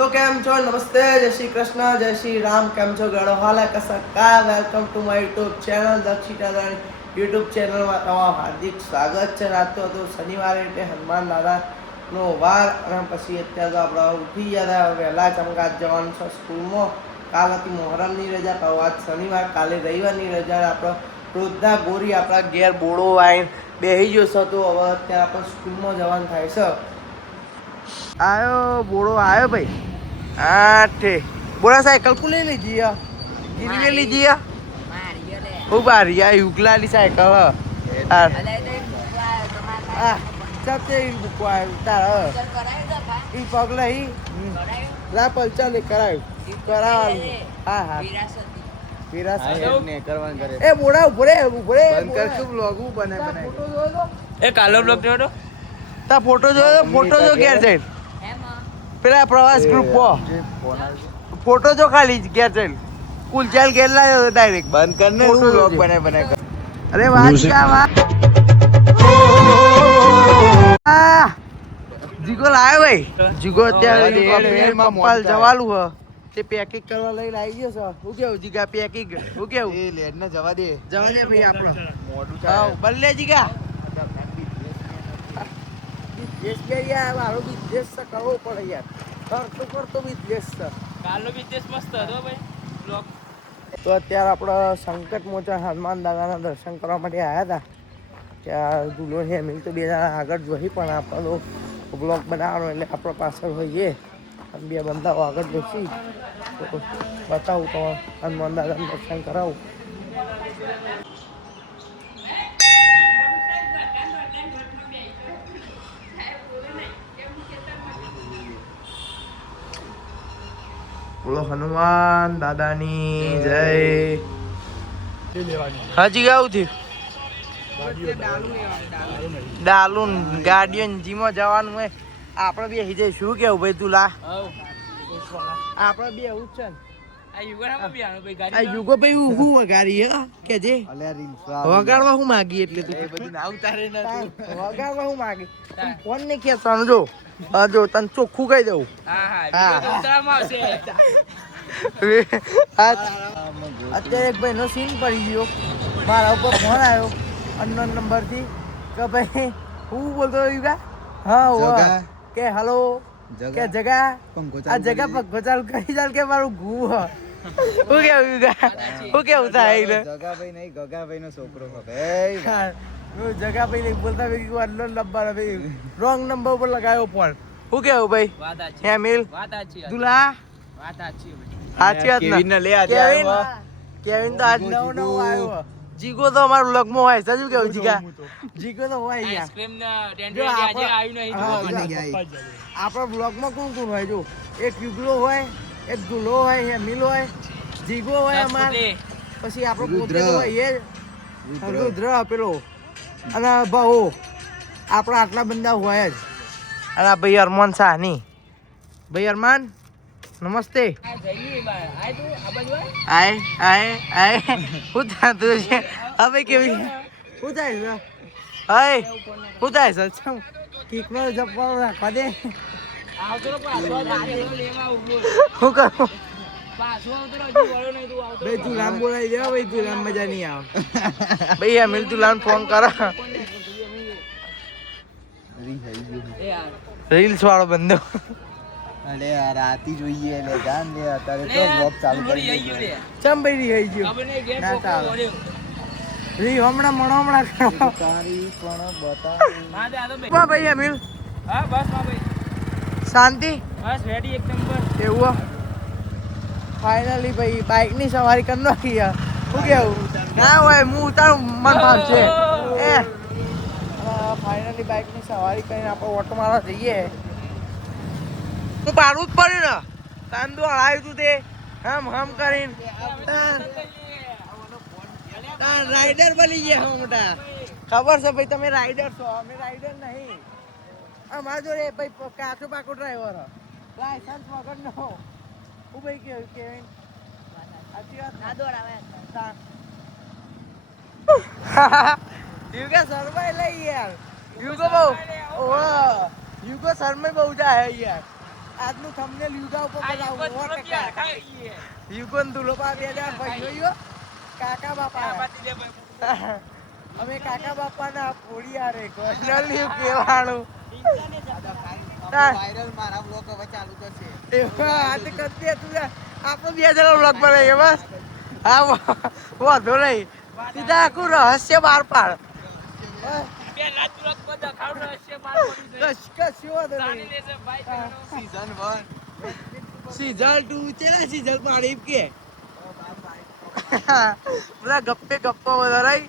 तो કેમ છો નમસ્તે જય શ્રી કૃષ્ણ જય શ્રી રામ કેમ છો ગળો હાલા કસકા welcome to my YouTube channel Dakshita YouTube ચેનલમાં તમારું હાર્દિક સ્વાગત છે. રાત તો શનિવારે એટલે હનુમાન દાદાનો વાર અને પછી અત્યારે તો આપણે ઉઠી ગયા હતા વહેલા ચમકાત જવાનું છે સ્કૂલમાં. કાલ હતી મોહરમની રજા તો આજ શનિવાર કાલે રવિવારની રજા. આપણો રોજના ગોરી આપણા ઘેર બોળો આવીને બેસી ગયો છે તો હવે અત્યારે આપણે સ્કૂલમાં જવાનું થાય છે. आयो बोड़ो आयो भाई आठे बोला साइकिल को ले लीजिए गिरी ले लीजिए वो बारी या युगला ली साइकिल सब ते बुकवा तार ई पगला ही ला पलचा ले करायो करा हां हां विरासत ने करवान करे ए बोड़ा ऊपरे बंद कर क्यों व्लॉग बने फोटो जो दो ए कालो व्लॉग जो दो ता फोटो जो गेर साइड પેલા પ્રવાસ ગ્રુપ ફોટો જો ખાલી ઘેર ચાલ કુલ ચાલ ઘેર લાવ્યો ડાયરેક્ટ બંધ કરને વ્લોગ બનાય કર. અરે વાહ કા વાહ જીગો લાવ્યો ભાઈ જીગો અત્યારે પપ્પાલ જવાલું હ તે પેકિંગ કરવા લઈને આવી ગયો છે. હું કેવું જીગા પેકિંગ હું કેવું એ લેડ ને જવા દે ભાઈ આપણો મોડું થાય બલ્લે જીગા બિઝનેસ કે યાર મારો બિઝનેસ કરવો પડે યાર કરતો બિઝનેસ છે. કાલનો બિઝનેસ મસ્ત હતો ભાઈ બ્લોગ. તો અત્યારે આપણે સંકટ મોચા હનુમાન દાદાના દર્શન કરવા માટે આવ્યા હતા. ત્યાં દુલો હેમિલ તો બે જણા આગળ જોઈ પણ આપણો બ્લોગ બનાવવાનો એટલે આપણે પાછળ હોઈએ અને બે બંદાઓ આગળ બેસી તો બતાવું તો હનુમાન દાદાનું દર્શન કરાવું. બોલો હનુમાન દાદાની જય. હાજી ગાવું થયું ડાલુન ગાડીઓ જીમાં જવાનું હોય આપણે બે હિજે શું કેવું ભાઈ તું લા આપણે બે એવું છે આ યુગો ભાઈ હું વગાડી કે જે વગાડવા હું માગી એટલે તું વગાડવા હું માગી ફોન નહીં ખેંચવાનું જો જો તને ચોખ્ખું કહી દઉં. અત્યારે એક ભાઈ નો સીન પડી ગયો મારા ઉપર ફોન આવ્યો અનનોન નંબર થી કે ભાઈ હું બોલતો યુગા હા કે હલો કે જગા આ જગા પગ ચાલુ કરી ચાલ કે મારું ઘૂ હ હું કેવું યુગા હું કેવું થાય જગાભાઈ નહીં ગગાભાઈ નો છોકરો જગાભાઈ નહીં બોલતા અનનોન નંબર રોંગ નંબર ઉપર લગાવ્યો ફોન. શું કેવું ભાઈ હે મિલ દુલા સાચી વાત કેવિન તો આજ નવો આવ્યો. જીગો તો અમારું લગમો હોય સાચું કેવું જીગા જીગો તો હોય આપણા બ્લોગમાં કોણ કોણ હોય જો એક યુગલો હોય એક દુલો હોય હેમિલ હોય જીગો હોય અમાર પછી આપણો પોતે હોય એ રુદ્ર પેલો અને ભાઉ આપણા આટલા બંદા હોય જ. અરે ભાઈ અરમાન સાહની ભાઈ અરમાન નમસ્તે આય શું થતું છે હવે કેવી શું થાય છે હાય શું થાય છે ઠીકનો જપવાનો રાખવા દે શું કરું ભાઈ તું રામ બોલાવી દે ભાઈ તું રામ મજા નહીં આવે ભાઈ અમિલ તું લાન ફોન કરા રીલ્સ વાળો બંધો અરે યાર આતી જોઈએ લે જાન લે અત્યારે તો બ્લોગ ચાલુ કરી ગયો ચમ ભાઈ રહી ગયો ના ચાલે રી હમણા કરો તારી પણ બતા હા ભાઈ અમિલ હા બસ હા ભાઈ શાંતિ બસ રેડી એક નંબર એવું ફાઇનલી ભાઈ બાઇક ની સવારી કરી નાખી યાર શું કેવું ના હોય હું તારું મન ભાવ છે એ ફાઇનલી બાઇક ની સવારી કરીને આપણે ઓટો મારવા જઈએ. હું પાડવું જ પડ્યું ને તાંદુ હળાવ્યું તું તે હમ કરીને રાઈડર બની ગયા મોટા ખબર છે ભાઈ તમે રાઈડર છો અમે રાઈડર નહીં. અમારા જોડે ભાઈ કાચો પાકો ડ્રાઈવર લાયસન્સ વગર નો હું ભાઈ કેવું કેવી સાચી વાત ના દોડાવે યુગા શર્મા લઈ યાર યુગો બહુ યુગો શર્મા બહુ જાય યાર આજનું થંબનેલ યુગા ઉપર બનાવું યુગન દુલોપા 2000 ભાઈ જોયો કાકા બાપા અમે કાકા બાપાના પોળિયા રે ગોનલ કેવાણું વાયરલ મારા બ્લોગ હવે ચાલુ થશે આ તો કરતી તું આપણો 2000 બ્લોગ બનાવીએ બસ હા વાંધો નહીં સીધા આખું રહસ્ય બાર પાડ સીઝન 2 છે ને સીઝન પાડી કે બધા ગપ્પે ગપ્પો વધારાય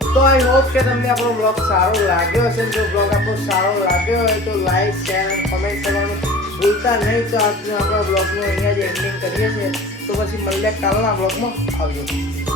તો આઈ હોપ કે તમને આપણો બ્લોગ સારો લાગ્યો હશે જો બ્લોગ આપણો સારો લાગ્યો હોય તો લાઈક શેર અને કમેન્ટ કરવાનું ભૂલતા નહીં તો આપણે આપણા બ્લોગનું અહીંયા જ એન્ડિંગ કરીએ છીએ તો પછી મળીએ કાલના બ્લોગમાં આવજો